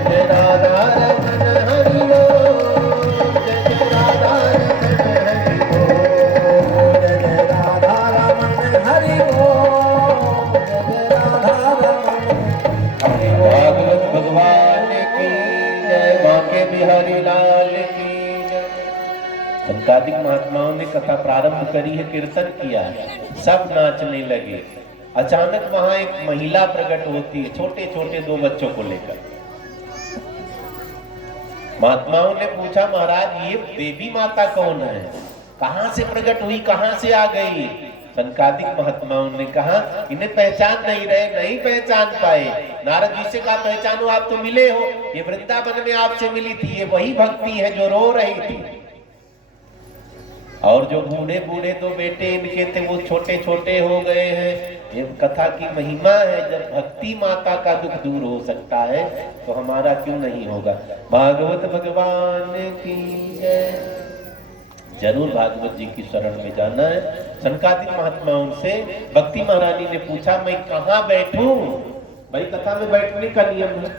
जय राधा रमन हरि बोल, जय राधा रमन हरि बोल, जय राधा रमन हरि बोल, जय राधा रमन हरि बोल। भागवत भगवान की जय, बांके बिहारी लाल की जय। संकादिक महात्माओं ने कथा प्रारंभ करी है, कीर्तन किया है, सब नाचने लगे। अचानक वहां एक महिला प्रकट होती है, छोटे छोटे 2 बच्चों को लेकर। महात्माओं ने पूछा, महाराज ये देवी माता कौन है, कहां से प्रकट हुई, कहां से आ गई? संकादिक महात्माओं ने कहा, इन्हें पहचान नहीं रहे, नहीं पहचान पाए। नारद जी से कहा, पहचानो, आप तो मिले हो, ये वृंदावन में आपसे मिली थी, ये वही भक्ति है जो रो रही थी। और जो बूढ़े बूढ़े 2 बेटे इनके थे वो छोटे छोटे हो गए हैं। ये कथा की महिमा है, जब भक्ति माता का दुख दूर हो सकता है तो हमारा क्यों नहीं होगा। भागवत भगवान की जय। जरूर भागवत जी की शरण में जाना है। संकादिक महात्माओं से भक्ति महारानी ने पूछा, मैं कहाँ बैठूं? भाई कथा में बैठने का नियम है।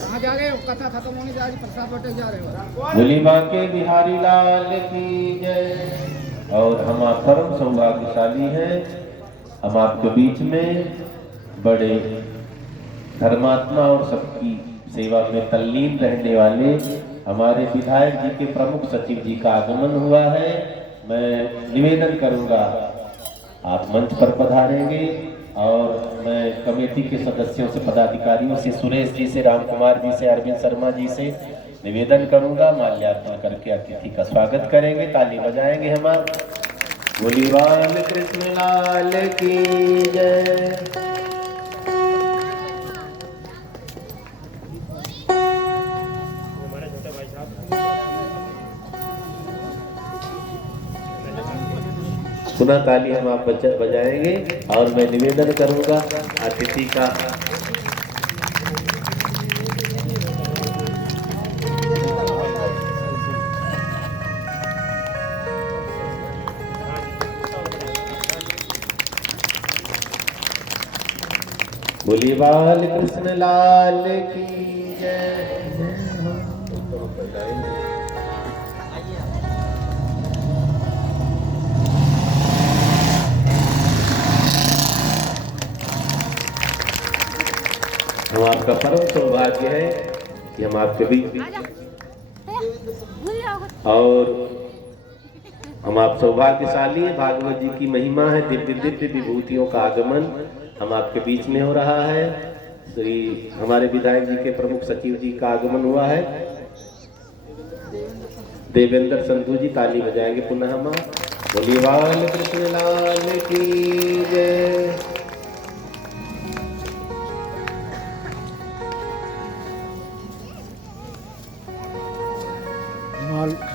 कहाँ जा रहे हो? कथा खत्म होने जा रही, प्रसाद बटे जा रहे हो। बोली बांके बिहारी लाल की जय। और हम आप परम सौभाग्यशाली हैं, हम आपके बीच में बड़े धर्मात्मा और सबकी सेवा में तल्लीन रहने वाले हमारे विधायक जी के प्रमुख सचिव जी का आगमन हुआ है। मैं निवेदन करूंगा, आप मंच पर पधारेंगे और मैं कमेटी के सदस्यों से, पदाधिकारियों से, सुरेश जी से, राम कुमार जी से, अरविंद शर्मा जी से निवेदन करूंगा, माल्यार्पण करके अतिथि का स्वागत करेंगे, ताली बजाएंगे। हम बोली बाल कृष्ण लाल की जय। पुनः ताली हम आप बजाएंगे और मैं निवेदन करूंगा अतिथि का बोली बाल कृष्ण लाल की जय। हम आपका परम सौभाग्य है कि हम आपके बीच और हम आप सौभाग्यशाली हैं। भागवत जी की महिमा है, दिव्य दिव्य विभूतियों का आगमन हम आपके बीच में हो रहा है। श्री हमारे विधायक जी के प्रमुख सचिव जी का आगमन हुआ है, देवेंद्र संधू जी, ताली बजाएंगे पुनः हम। बोली बाल कृष्ण लाल की जय।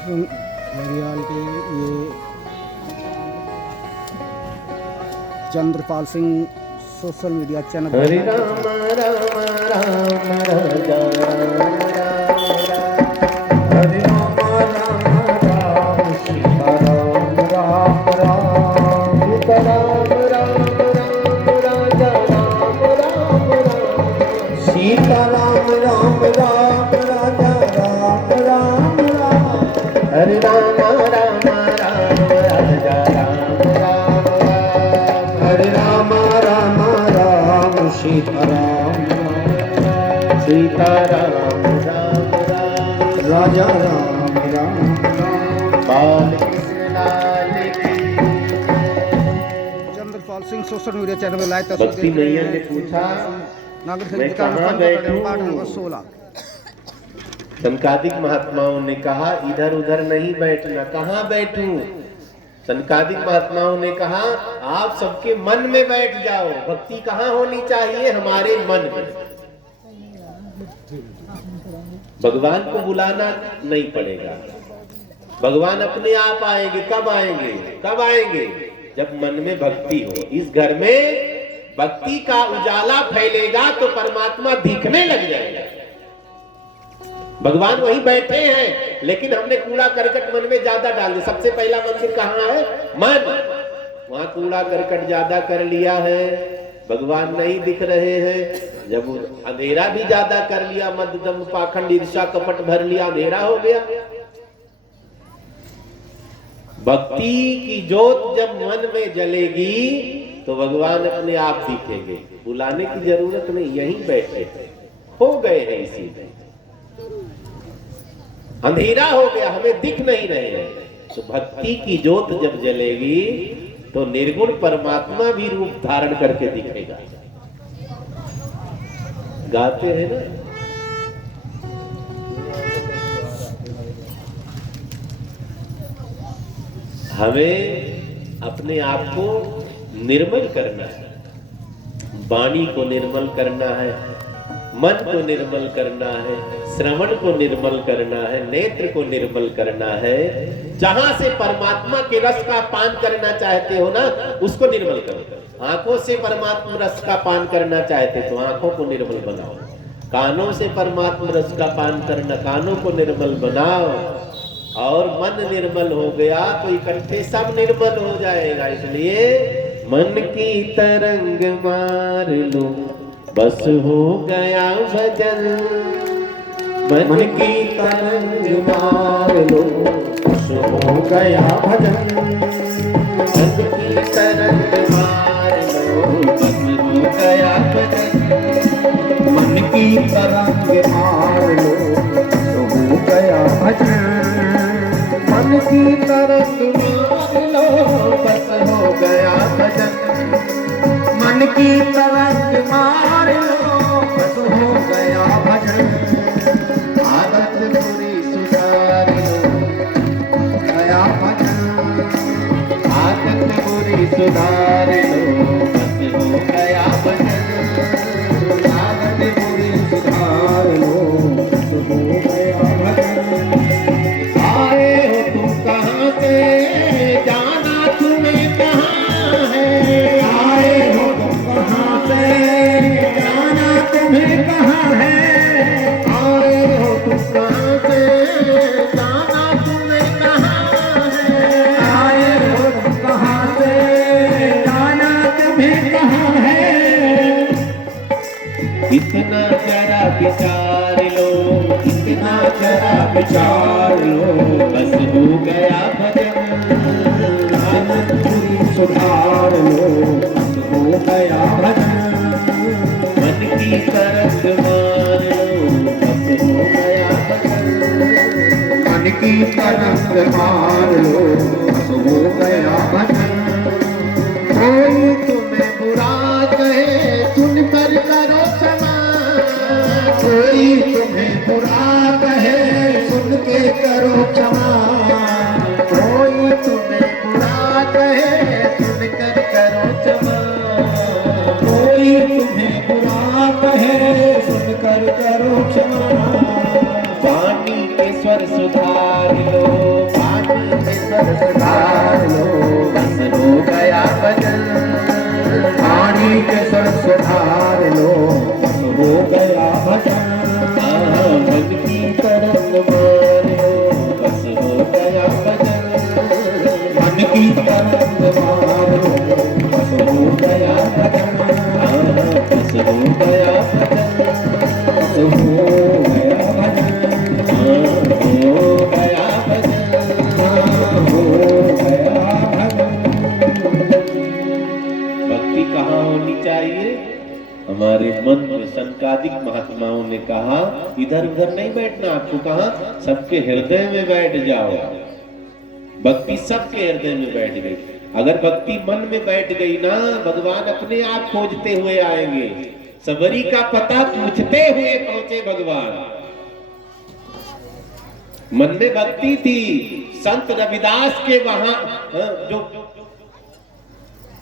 हरियाल के ये Chandrapal Singh social media channel. Hari Ram Ram Ram राजा राम हरि राम राम राम सीता राम राम राम सीता राम राम राम राजा राम राम राम सीता राम राम राम राजा राम राम राम हरि राम राम राम राजा राम राम राम हरि राम राम राम सीता राम सीता राम राम राम राजा राम राम बाल कृष्ण लाल की। Chandrapal Singh social media channel में लाइव भक्ति मैया ने पूछा, मैं कहाँ बैठूं? 16 संकादिक महात्माओं ने कहा, इधर उधर नहीं बैठना। कहाँ बैठूं? संकादिक महात्माओं ने कहा, आप सबके मन में बैठ जाओ। भक्ति कहाँ होनी चाहिए? हमारे मन में। भगवान को बुलाना नहीं पड़ेगा, भगवान अपने आप आएंगे। कब आएंगे? कब आएंगे? जब मन में भक्ति हो। इस घर में भक्ति का उजाला फैलेगा तो परमात्मा दिखने लग जाएगा। भगवान वहीं बैठे हैं, लेकिन हमने कूड़ा करकट मन में ज्यादा डाल दिया। सबसे पहला मंदिर कहाँ है? मन। वहां कूड़ा करकट ज्यादा कर लिया है, भगवान नहीं दिख रहे हैं। जब अंधेरा भी ज्यादा कर लिया, मद दम पाखंड ईर्ष्या कपट भर लिया, अंधेरा हो गया। भक्ति की जोत जब मन में जलेगी तो भगवान अपने आप दिखेंगे, बुलाने की जरूरत नहीं, यहीं बैठे हो गए हैं। इसी में अंधेरा हो गया, हमें दिख नहीं रहे हैं। तो भक्ति की जोत जब जलेगी तो निर्गुण परमात्मा भी रूप धारण करके दिखेगा। गाते हैं ना, हमें अपने आप को निर्मल करना है, वाणी को निर्मल करना है, मन को निर्मल करना है, श्रवण को निर्मल करना है, नेत्र को निर्मल करना है। जहां से परमात्मा के रस का पान करना चाहते हो ना, उसको निर्मल करो। आंखों से परमात्मा रस का पान करना चाहते तो आंखों को निर्मल बनाओ। कानों से परमात्मा रस का पान करना, कानों को निर्मल बनाओ। और मन निर्मल हो गया तो इकट्ठे सब निर्मल हो जाएगा। इसलिए मन की तरंग मार लो, बस हो गया भजन। मन की तरंग मार लो, बस हो गया भजन। मन की तरंग मार लो, बस हो गया भजन। मन की तरंग मार लो, बस हो गया भजन। मन की तरंग मार लो, बस हो गया भजन। मन की तरंग मार लो, बस हो गया भजन। आदत बुरी सुधार लो, गया भजन। आदत बुरी सुधार लो, बस हो गया भजन। आदत बुरी सुधार लो, बस हो गया भजन। आए हो तुम कहाँ से, जाना तुम्हें कहाँ है। आए हो तुम कहाँ से, जाना तुम्हें कहाँ है। आए हो तुम कहाँ से, जाना तुम्हें कहाँ है। आए हो तुम कहाँ से, जाना तुम्हें कहाँ है। इतना जरा विचार लो, इतना जरा विचार लो, बस हो गया भजन। आदत बुरी सुधार लो, बस हो गया भजन। मन की तरंग मार लो, बस हो गया भजन। मन की तरंग मार लो, बस हो गया भजन। कोई तुम्हें बुरा कहे, सुनकर करो क्षमा। कोई तुम्हें बुरा कहे, सुन के करो क्षमा। कोई तुम्हें बुरा कहे, सुन कर करो क्षमा। कोई तुम्हें बुरा कहे, सुन कर करो क्षमा। वाणी के स्वर सुधार लो, वाणी के स्वर सुधार लो, बस हो गया भजन। वाणी के स्वर सुधार लो, बस हो गया भजन। मन की तरंग मार लो, बस हो गया भजन। मन की तरंग मार लो, बस हो गया भजन। बस हो गया भजन, बस हो गया भजन। हो गया भजन, हो गया भजन। भक्ति कहाँ होनी चाहिए? हमारे मन में। संकादिक महात्माओं ने कहा इधर उधर नहीं बैठना, आपको कहा सबके हृदय में बैठ जाओ। भक्ति सबके हृदय में बैठ गई। अगर भक्ति मन में बैठ गई ना, भगवान अपने आप खोजते हुए आएंगे। सबरी का पता पूछते हुए पहुंचे भगवान। मन में भक्ति थी। संत रविदास के वहां जो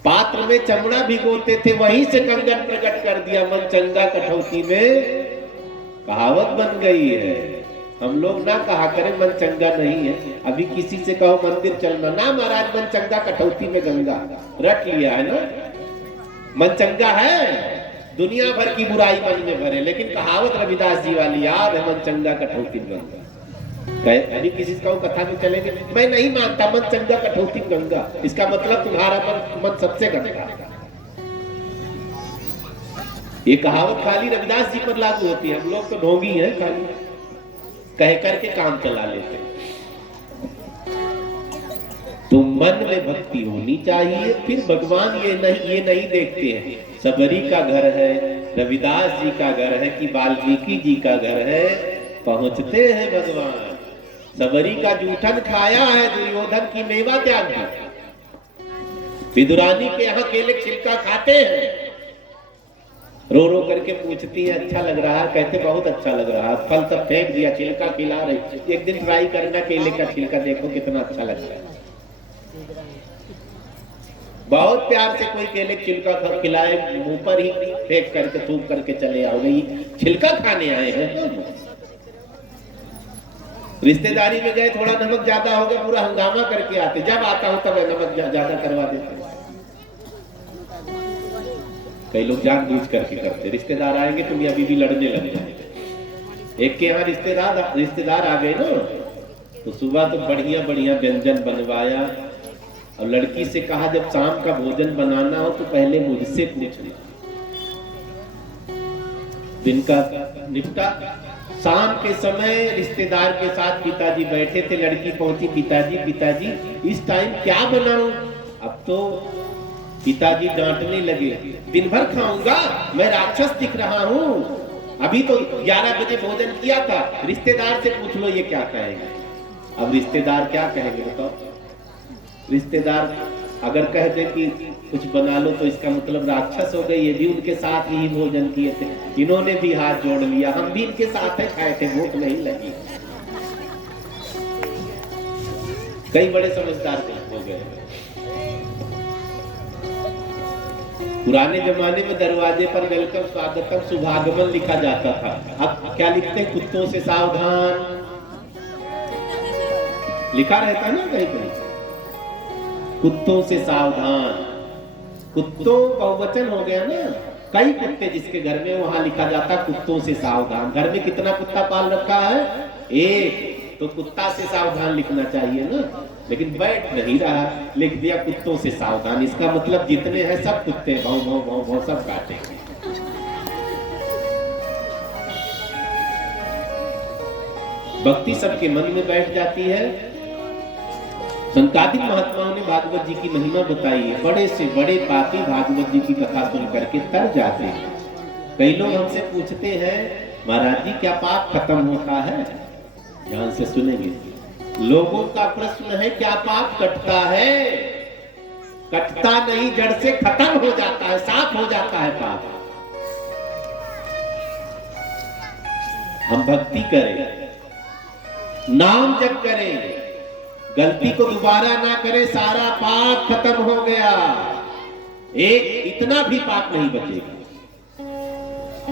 पात्र में चमड़ा भिगोते थे, वहीं से कंगन प्रकट कर दिया। मन चंगा कठौती में कहावत बन गई है। हम लोग ना कहा करें मन चंगा नहीं है। अभी किसी से कहो मंदिर चलना, ना महाराज मन चंगा कठौती में गंगा, रट लिया है ना। मन चंगा है, दुनिया भर की बुराई मन में भरे, लेकिन कहावत रविदास जी वाली याद है, मन चंगा कठौती में गंगा। अभी किसी से कथा में चलेंगे, मैं नहीं मानता मन चंगा कठौती गंगा, इसका मतलब तुम्हारा मन सबसे गंदा। ये कहावत खाली रविदास जी पर लागू होती है, हम लोग तो ढोंगी हैं, खाली कह करके काम चला लेते हैं। तो मन में भक्ति होनी चाहिए, फिर भगवान ये नहीं देखते हैं सबरी का घर है, रविदास जी का घर है कि वाल्मीकि जी का घर है, पहुंचते हैं भगवान। सबरी का जूठन खाया है, दुर्योधन की मेवा त्याग दी, विदुरानी के यहाँ केले छिलका खाते हैं, रो रो करके पूछती है अच्छा लग रहा है, कहते बहुत अच्छा लग रहा है, फल सब फेंक दिया, छिलका खिला रही, एक दिन ट्राई करना केले का छिलका, देखो कितना अच्छा लगता है। बहुत प्यार से कोई केले छिलका खिलाए, मुंह पर ही फेंक करके थूक करके चले आओ, नहीं छिलका खाने आए हैं। रिश्तेदारी में गए, थोड़ा नमक ज्यादा हो गया, पूरा हंगामा करके आते, जब आता हूं तब नमक ज्यादा करवा देते। कई लोग जानबूझ करके करते, रिश्तेदार आएंगे तुम अभी भी लड़ने लग जाएंगे। एक के यहाँ रिश्तेदार आ गए ना, तो सुबह तो बढ़िया बढ़िया व्यंजन बनवाया, और लड़की से कहा जब शाम का भोजन बनाना हो तो पहले मुझसे पूछना। दिन का निपटा, शाम के समय रिश्तेदार के साथ पिताजी बैठे थे, लड़की पहुंची, पिताजी इस टाइम क्या बनाऊं? अब तो पिताजी डांटने लगे, दिन भर खाऊंगा, मैं राक्षस दिख रहा हूं, अभी तो 11 बजे भोजन किया था, रिश्तेदार से पूछ लो ये क्या कहेंगे। अब रिश्तेदार क्या कहेंगे बताओ? रिश्तेदार अगर कह दे कि कुछ बना लो तो इसका मतलब राक्षस हो गई, ये भी उनके साथ ही भोजन किए थे, इन्होंने भी हाथ जोड़ लिया, हम भी इनके साथ है खाए थे, भूख नहीं लगी। कई बड़े समझदार हो गए। पुराने जमाने में दरवाजे पर वेलकम स्वागतम शुभागमन लिखा जाता था, अब क्या लिखते हैं? कुत्तों से सावधान लिखा रहता है ना कहीं कहीं, कुत्तों से सावधान। कुत्तों बहुवचन हो गया ना, कई कुत्ते जिसके घर में वहां लिखा जाता कुत्तों से सावधान। घर में कितना कुत्ता पाल रखा है? एक, तो कुत्ता से सावधान लिखना चाहिए ना, लेकिन बैठ नहीं रहा, लिख दिया कुत्तों से सावधान। इसका मतलब जितने हैं सब कुत्ते भौं भौं भौं भौं सब काटेंगे। भक्ति सबके मन में बैठ जाती है। संतादिक महात्माओं ने भागवत जी की महिमा बताई है, बड़े से बड़े पापी भागवत जी की कथा सुन करके तर जाते हैं। कई लोग हमसे पूछते हैं महाराज जी क्या पाप खत्म होता है? ध्यान से सुनेंगे। लोगों का प्रश्न है क्या पाप कटता है? कटता नहीं, जड़ से खत्म हो जाता है, साफ हो जाता है पाप। हम भक्ति करें, नाम जप करें, गलती को दोबारा ना करें, सारा पाप खत्म हो गया, एक इतना भी पाप नहीं बचेगा।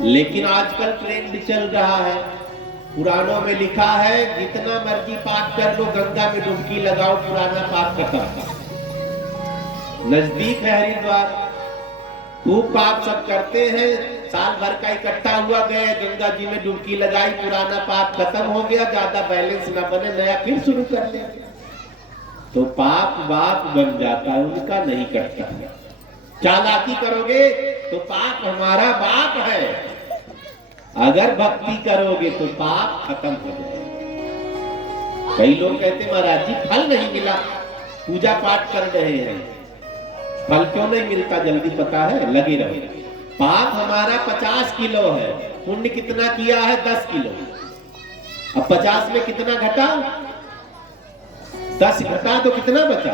लेकिन आजकल ट्रेंड चल रहा है, पुराणों में लिखा है जितना मर्जी पाप कर लो, गंगा में डुबकी लगाओ, पुराना पाप खत्म। नजदीक है हरिद्वार, खूब पाप सब करते हैं, साल भर का इकट्ठा हुआ, गए गंगा जी में डुबकी लगाई, पुराना पाप खत्म हो गया, ज्यादा बैलेंस ना बने, नया फिर शुरू कर ले, तो पाप बाप बन जाता है, उनका नहीं कटता। चालाकी करोगे तो पाप हमारा बाप है, अगर भक्ति करोगे तो पाप खत्म हो जाएगा। कई लोग कहते महाराज जी फल नहीं मिला, पूजा पाठ कर रहे हैं, फल क्यों नहीं मिलता? जल्दी पता है, लगे रहो। पाप हमारा 50 किलो है, पुण्य कितना किया है? 10 किलो। अब 50 में कितना घटा? 10 घटा तो कितना बचा?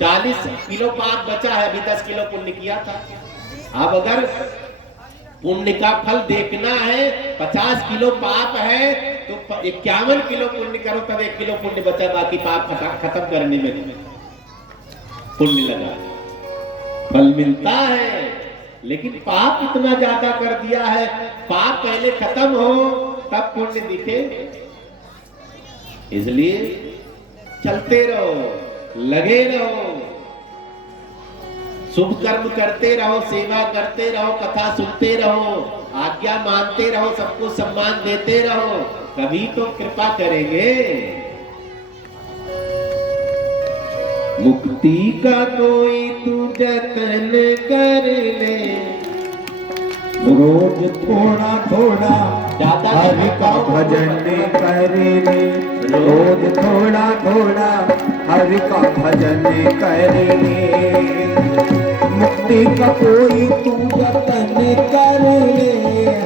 40 किलो पाप बचा है, अभी 10 किलो पुण्य किया था। अब अगर पुण्य का फल देखना है, 50 किलो पाप है तो 51 किलो पुण्य करो, तब 1 किलो पुण्य बचा, बाकी पाप खत्म करने में पुण्य लगा, फल मिलता है। लेकिन पाप इतना ज्यादा कर दिया है, पाप पहले खत्म हो तब पुण्य दिखे। इसलिए चलते रहो, लगे रहो, शुभ कर्म करते रहो, सेवा करते रहो, कथा सुनते रहो, आज्ञा मानते रहो, सबको सम्मान देते रहो, तभी तो कृपा करेंगे। मुक्ति का कोई तू जतन कर ले, रोज थोड़ा थोड़ा ज्यादा हरि का भजन कर ले, रोज थोड़ा थोड़ा हरि का भजन कर ले। मुक्ति का कोई तू जतन कर ले,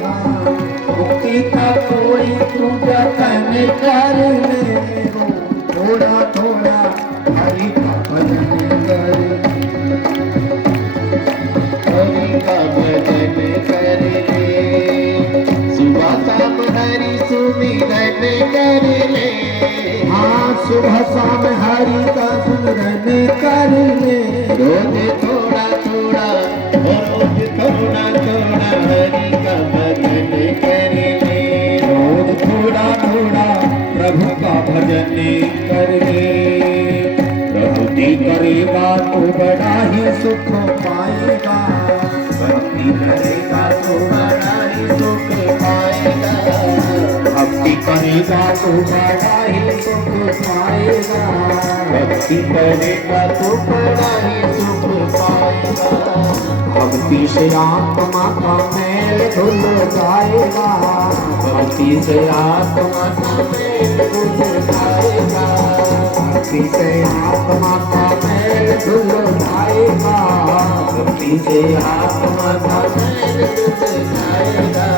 हाँ मुक्ति का कोई तू जतन कर ले। थोड़ा थोड़ा हरि का भजन कर ले, हरि का भजन कर ले, सुबह शाम हरि सुमिरन कर ले। हाँ सुबह शाम हरि का सुमिरन कर ले। रोज थोड़ा थोड़ा, रोज थोड़ा थोड़ा हरि का भजन कर ले। रोज थोड़ा थोड़ा प्रभु का भजन कर ले। प्रभु की करेगा तो बड़ा ही सुख पाएगा, भक्ति करेगा तो बड़ा ही सुख पाएगा, भक्ति करेगा तो बड़ा ही सुख पाएगा, भक्ति करेगा तो बड़ा ही सुख पाएगा। भक्ति से आत्मा का मैल धुल जाएगा, भक्ति से आत्मा का मैल धुल जाएगा, भक्ति से आत्मा का मैल धुल जाएगा, भक्ति से आत्मा का मैल धुल जाएगा।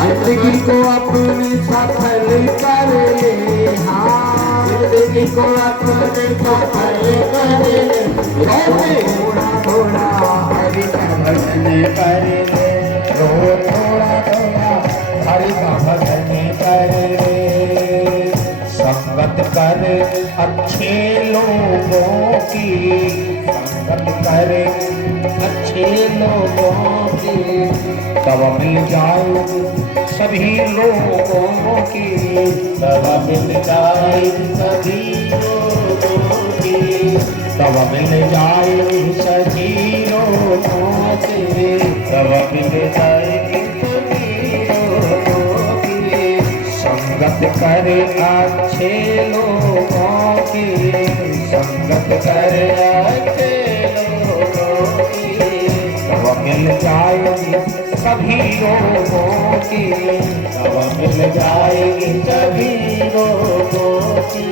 जिंदगी को अपनी सफल कर ले, हाँ जिंदगी को अपनी सफल कर ले। थोड़ा थोड़ा हरि का भजन कर ले, रोज थोड़ा थोड़ा हरि का भजन कर ले। संगत कर अच्छे लोगों की, संगत कर अच्छे लोगों की, तब मिल जाए सभी लोगों की, तब मिल जाए सभी लोगों की, तब मिल जाए सभी लोगों की, तब मिल जाए सभी लोगों की। संगत करे अच्छे लोगों की, संगत करे अच्छे लोगों की, तब मिल जाएगी सभी लोगों की, तब मिल जाएगी सभी लोगों की।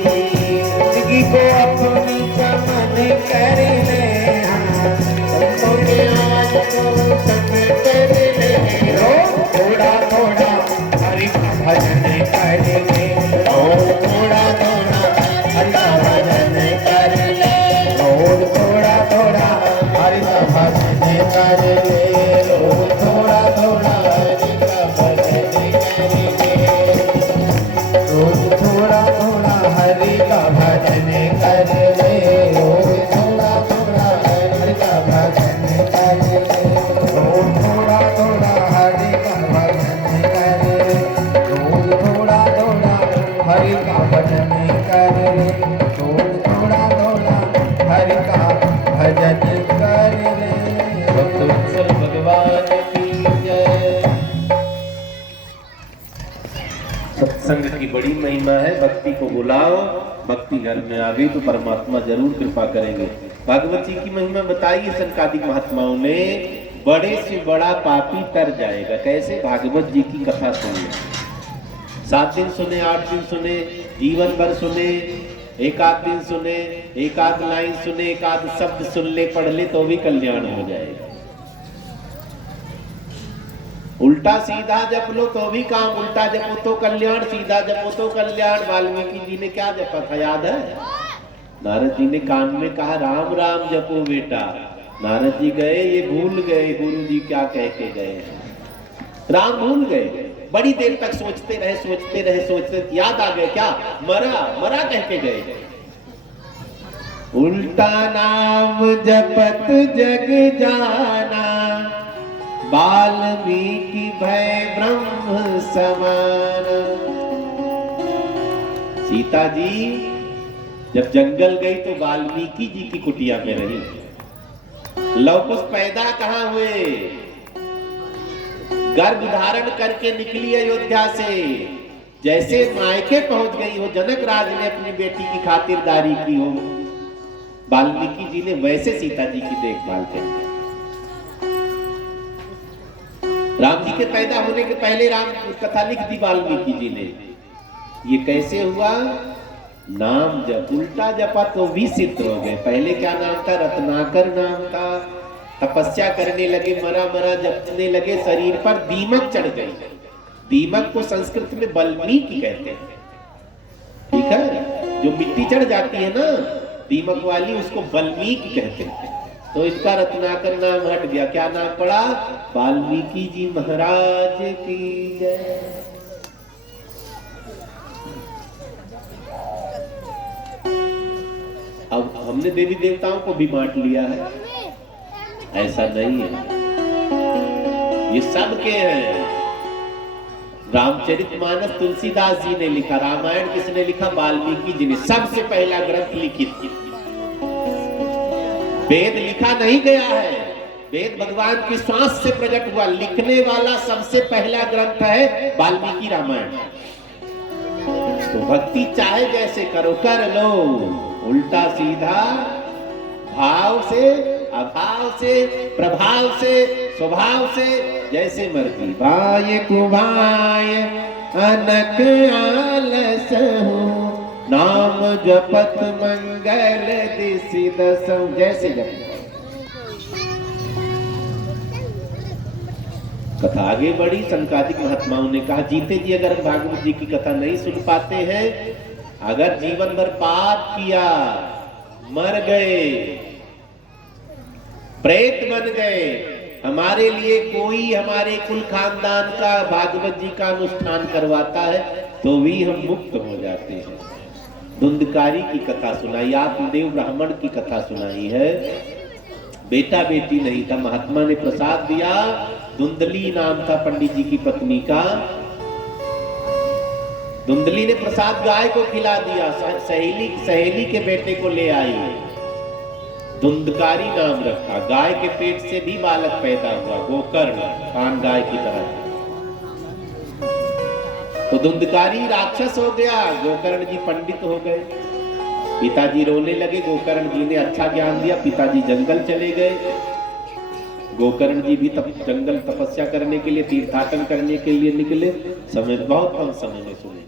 जिंदगी को अपनी चमन कर ले, संतों के आज को संग कर ले। रोज थोड़ा थोड़ा हरि का भजन कर ले, रोज थोड़ा थोड़ा हरि का भजन कर ले, रोज थोड़ा थोड़ा हरि का भजन कर ले, रोज थोड़ा थोड़ा हरि का भजन कर ले, रोज थोड़ा थोड़ा हरि का भजन कर ले, रोज थोड़ा थोड़ा हरि का भजन कर ले, रोज थोड़ा थोड़ा हरि का भजन कर ले, रोज थोड़ा थोड़ा हरि का भजन कर ले, रोज थोड़ा थोड़ा हरि का भजन कर ले। भक्तवत्सल भगवान की जय। सत्संग की बड़ी महिमा है, भक्ति को बुलाओ, भक्ति घर में आ गई तो परमात्मा जरूर कृपा करेंगे। भागवत जी की महिमा बताई संकादिक महात्माओं ने, बड़े से बड़ा पापी तर जाएगा। कैसे? भागवत जी की कथा सुनिए, 7 दिन सुने, 8 दिन सुने, जीवन भर सुने, एक आध दिन सुने, एक आध लाइन सुने, एक आध शब्द सुन ले, पढ़ ले तो भी कल्याण हो जाएगा। उल्टा सीधा जप लो तो भी काम, उल्टा जपो तो कल्याण, सीधा जपो तो कल्याण। वाल्मीकि जी ने क्या जपा था याद है? नारद जी ने कान में कहा राम राम जपो बेटा। नारद जी गए, ये भूल गए गुरु जी क्या कह के गए हैं, राम भूल गए। बड़ी देर तक सोचते रहे सोचते रहे सोचते, याद आ गए क्या? मरा मरा कह के गए। उल्टा नाम जपत जग जाना, वाल्मीकि भय ब्रह्म समान। सीता जी जब जंगल गई तो वाल्मीकि जी की कुटिया में रही। लव कुश पैदा कहाँ हुए? गर्भ धारण करके निकली अयोध्या से। जैसे मायके पहुंच गई हो, जनक राज ने अपनी बेटी की खातिरदारी की हो, वाल्मीकि जी ने वैसे सीता जी की देखभाल की। राम जी के पैदा होने के पहले राम कथा लिख दी वाल्मीकि जी ने। ये कैसे हुआ? नाम जब उल्टा जपा तो भी सिद्ध हो गए। पहले क्या नाम था? रत्नाकर नाम था। तपस्या करने लगे, मरा मरा जपने लगे, शरीर पर दीमक चढ़ गई। दीमक को संस्कृत में वाल्मीकि कहते हैं, ठीक है? जो मिट्टी चढ़ जाती है ना दीमक वाली, उसको वाल्मीकि कहते हैं। तो इसका रत्नाकर नाम हट गया। क्या नाम पड़ा? वाल्मीकि जी महाराज की जय। अब हमने देवी देवताओं को भी बांट लिया है, ऐसा नहीं है। ये सबके हैं। रामचरितमानस तुलसीदास जी ने लिखा, रामायण किसने लिखा? वाल्मीकि जी ने। सबसे पहला ग्रंथ लिखित। वेद लिखा नहीं गया है, वेद भगवान की श्वास से प्रकट हुआ। लिखने वाला सबसे पहला ग्रंथ है वाल्मीकि रामायण। तो भक्ति चाहे जैसे करो, कर लो, उल्टा सीधा, भाव से, अभाव से, प्रभाव से, स्वभाव से, जैसे मर्जी। भाय कुभाय अनक आलस हो, नाम जपत मंगल दिसि दसौ। जैसे जप। कथा आगे बढ़ी। संकादिक महात्माओं ने कहा, जीते जी अगर हम भागवत जी की कथा नहीं सुन पाते हैं, अगर जीवन भर पाप किया, मर गए, प्रेत बन गए, हमारे लिए कोई हमारे कुल खानदान का भागवत जी का अनुष्ठान करवाता है, तो भी हम मुक्त हो जाते हैं। धुंधकारी की कथा सुनाई, आत्मदेव ब्राह्मण की कथा सुनाई है। बेटा बेटी नहीं था, महात्मा ने प्रसाद दिया। धुंधली नाम था पंडित जी की पत्नी का। धुंधली ने प्रसाद गाय को खिला दिया। सहेली के बेटे को ले आई, धुंधकारी नाम रखा। गाय के पेट से भी बालक पैदा हुआ, गोकर्ण, कान गाय की तरह। तो धुंधकारी राक्षस हो गया, गोकर्ण जी पंडित हो गए। पिताजी रोने लगे, गोकर्ण जी ने अच्छा ज्ञान दिया। पिताजी जंगल चले गए। गोकर्ण जी भी जंगल तपस्या करने के लिए, तीर्थाटन करने के लिए निकले। समय बहुत कम समय में सुने।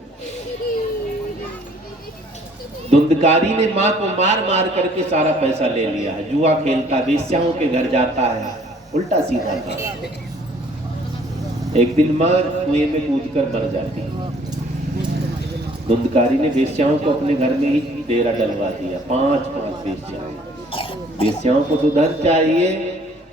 धुंधकारी ने मां को मार मार करके सारा पैसा ले लिया है। जुआ खेलता, वेश्याओं के घर जाता है, उल्टा सीधा था। एक दिन मां कुएं में कूदकर मर जाती है। धुंधकारी ने वेश्याओं को अपने घर में ही डेरा डलवा दिया। 5 वेश्याओं। वेश्याओं को तो धन चाहिए,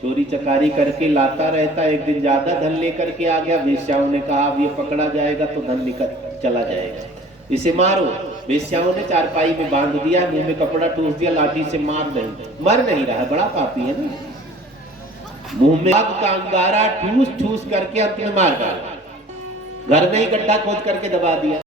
चोरी चकारी करके लाता रहता। एक दिन ज्यादा धन लेकर के आ गया। वेश्याओं ने कहा, अब ये पकड़ा जाएगा तो धन निकल चला जाएगा, इसे मारो। वेश्याओं ने चारपाई में बांध दिया, मुंह में कपड़ा ठूस दिया, लाठी से मार नहीं, मर नहीं रहा, बड़ा पापी है ना। मुंह में आग का अंगारा ठूस ठूस करके अंत में मार डाला। घर में ही गड्ढा खोद करके दबा दिया।